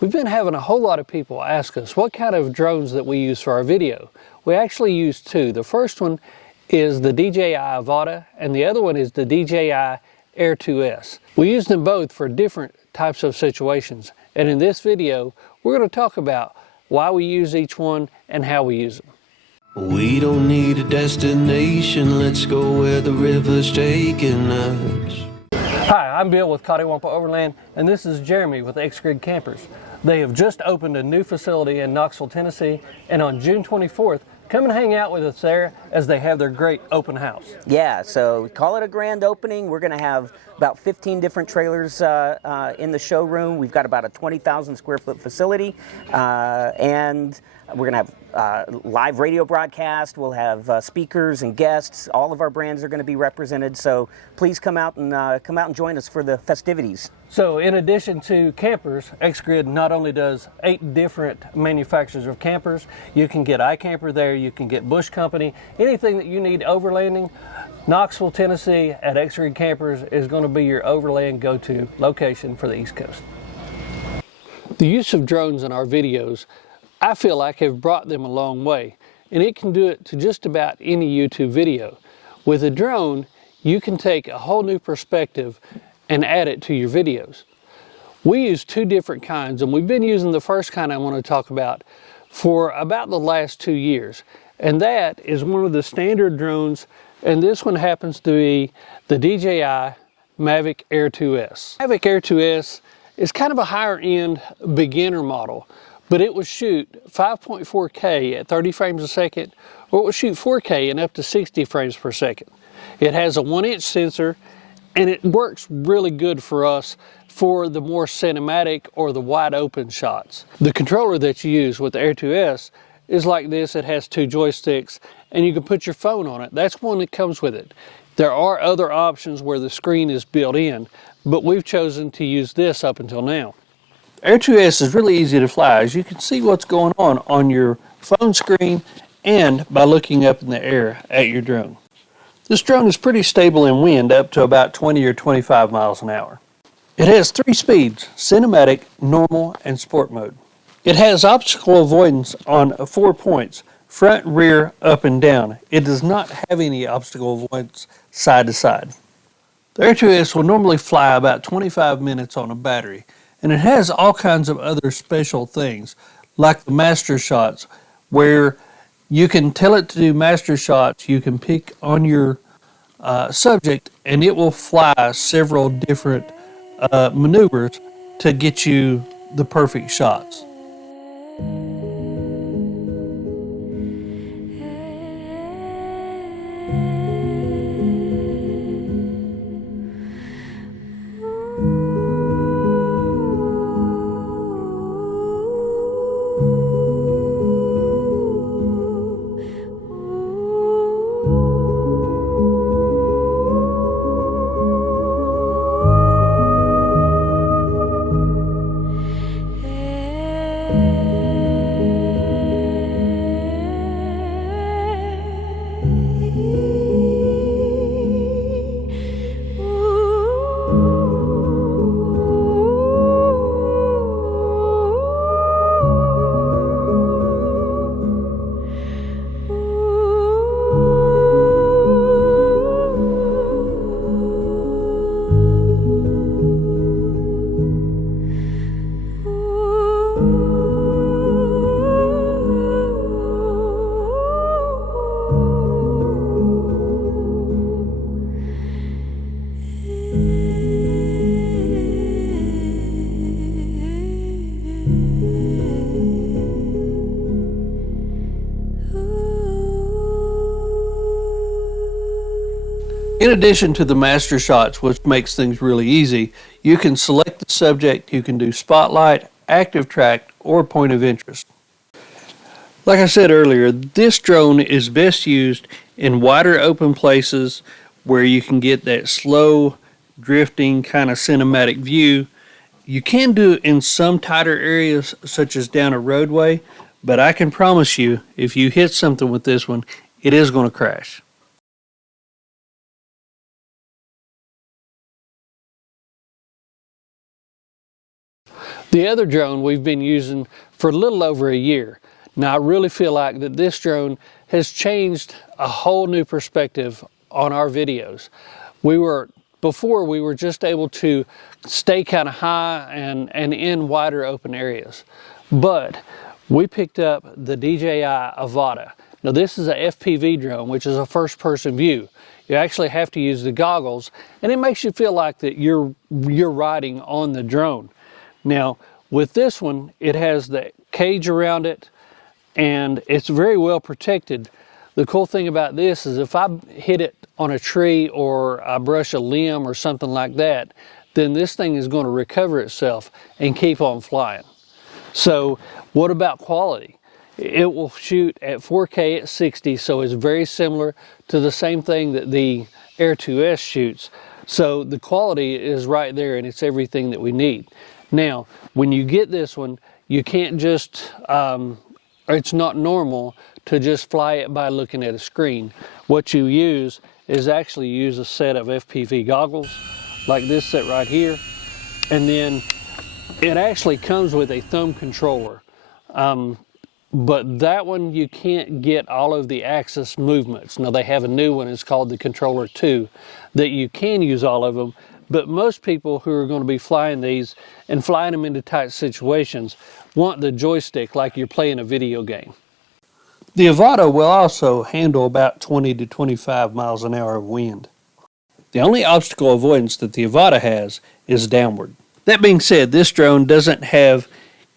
We've been having a whole lot of people ask us what kind of drones that we use for our video. We actually use two. The first one is the DJI Avata and the other one is the DJI Air 2S. We use them both for different types of situations, and in this video we're going to talk about why we use each one and how we use them. We don't need a destination, let's go where the river's taking us. Hi, I'm Bill with Coddiwomple Overland, and this is Jeremy with XGRID Campers. They have just opened a new facility in Knoxville, Tennessee, and on June 24th, come and hang out with us there as they have their great open house. Yeah, so call it a grand opening. We're going to have about 15 different trailers in the showroom. We've got about a 20,000 square foot facility, and we're going to have live radio broadcast. We'll have speakers and guests. All of our brands are going to be represented, so please come out and join us for the festivities. So in addition to campers, XGRID not only does 8 different manufacturers of campers, you can get iCamper there, you can get Bush Company, anything that you need overlanding. Knoxville, Tennessee at XGRID Campers is going to be your overland go-to location for the East Coast. The use of drones in our videos, I feel like have brought them a long way, and it can do it to just about any YouTube video. With a drone, you can take a whole new perspective and add it to your videos. We use 2 different kinds, and we've been using the first kind I want to talk about for about the last 2 years, and that is one of the standard drones, and this one happens to be the DJI Mavic Air 2S. Mavic Air 2S is kind of a higher end beginner model, but it will shoot 5.4K at 30 frames a second, or it will shoot 4K and up to 60 frames per second. It has a 1-inch sensor, and it works really good for us for the more cinematic or the wide open shots. The controller that you use with the Air 2S is like this. It has 2 joysticks, and you can put your phone on it. That's one that comes with it. There are other options where the screen is built in, but we've chosen to use this up until now. Air 2S is really easy to fly, as you can see what's going on your phone screen and by looking up in the air at your drone. This drone is pretty stable in wind, up to about 20 or 25 miles an hour. It has 3 speeds: cinematic, normal, and sport mode. It has obstacle avoidance on 4 points: front, rear, up, and down. It does not have any obstacle avoidance side to side. The Air 2S will normally fly about 25 minutes on a battery, and it has all kinds of other special things, like the master shots, where you can tell it to do master shots. You can pick on your subject, and it will fly several different maneuvers to get you the perfect shots. In addition to the master shots, which makes things really easy, you can select the subject, you can do spotlight, active track, or point of interest. Like I said earlier, this drone is best used in wider open places where you can get that slow, drifting kind of cinematic view. You can do it in some tighter areas, such as down a roadway, but I can promise you, if you hit something with this one, it is going to crash. The other drone we've been using for a little over a year. Now I really feel like that this drone has changed a whole new perspective on our videos. Before we were just able to stay kind of high and in wider open areas. But we picked up the DJI Avata. Now this is a FPV drone, which is a first person view. You actually have to use the goggles and it makes you feel like that you're riding on the drone. Now with this one, it has the cage around it and it's very well protected. The cool thing about this is if I hit it on a tree or I brush a limb or something like that, then this thing is going to recover itself and keep on flying. So what about quality? It will shoot at 4K at 60, so it's very similar to the same thing that the Air 2S shoots. So the quality is right there and it's everything that we need. Now, when you get this one, you can't just, it's not normal to just fly it by looking at a screen. What you use is actually use a set of FPV goggles, like this set right here, and then it actually comes with a thumb controller. But that one you can't get all of the axis movements. Now they have a new one, it's called the Controller 2, that you can use all of them, but most people who are going to be flying these and flying them into tight situations want the joystick like you're playing a video game. The Avata will also handle about 20 to 25 miles an hour of wind. The only obstacle avoidance that the Avata has is downward. That being said, this drone doesn't have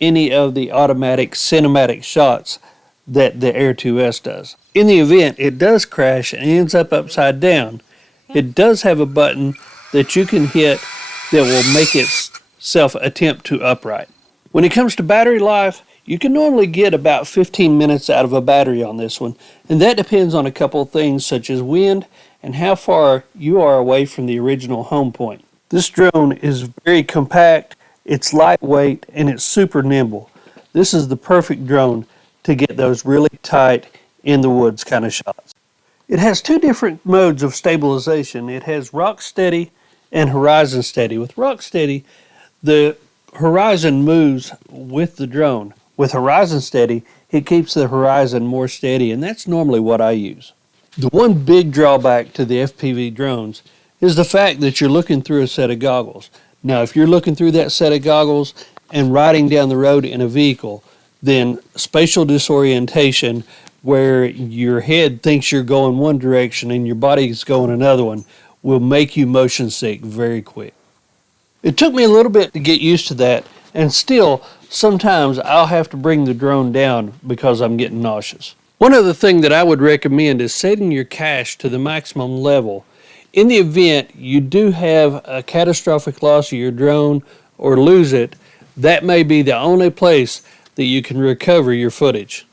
any of the automatic cinematic shots that the Air 2S does. In the event it does crash and ends up upside down, it does have a button that you can hit that will make itself attempt to upright. When it comes to battery life, you can normally get about 15 minutes out of a battery on this one, and that depends on a couple of things such as wind and how far you are away from the original home point. This drone is very compact, it's lightweight, and it's super nimble. This is the perfect drone to get those really tight in the woods kind of shots. It has two different modes of stabilization. It has rock steady and horizon steady. With rock steady, the horizon moves with the drone. With horizon steady, it keeps the horizon more steady, and that's normally what I use. The one big drawback to the FPV drones is the fact that you're looking through a set of goggles. Now, if you're looking through that set of goggles and riding down the road in a vehicle, then spatial disorientation, where your head thinks you're going one direction and your body's going another one, will make you motion sick very quick. It took me a little bit to get used to that, and still, sometimes I'll have to bring the drone down because I'm getting nauseous. One other thing that I would recommend is setting your cache to the maximum level. In the event you do have a catastrophic loss of your drone or lose it, that may be the only place that you can recover your footage.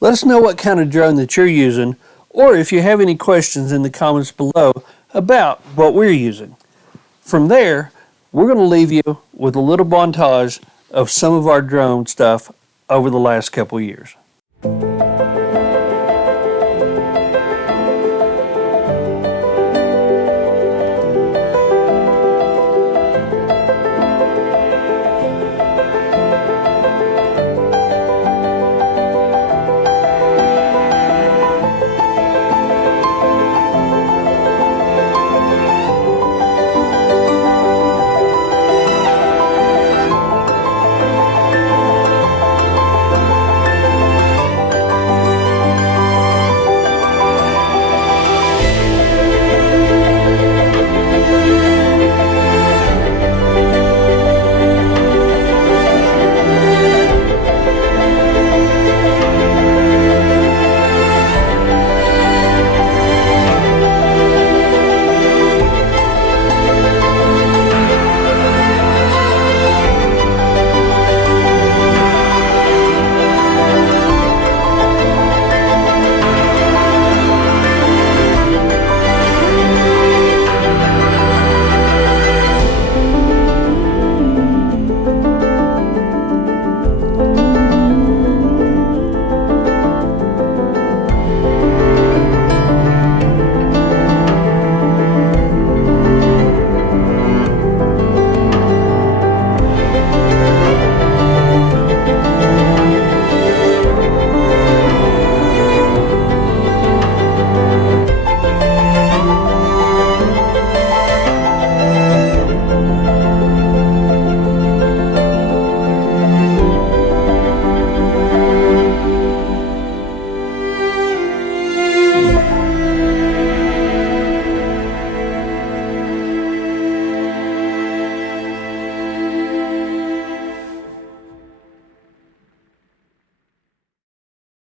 Let us know what kind of drone that you're using, or if you have any questions in the comments below about what we're using. From there, we're going to leave you with a little montage of some of our drone stuff over the last couple years.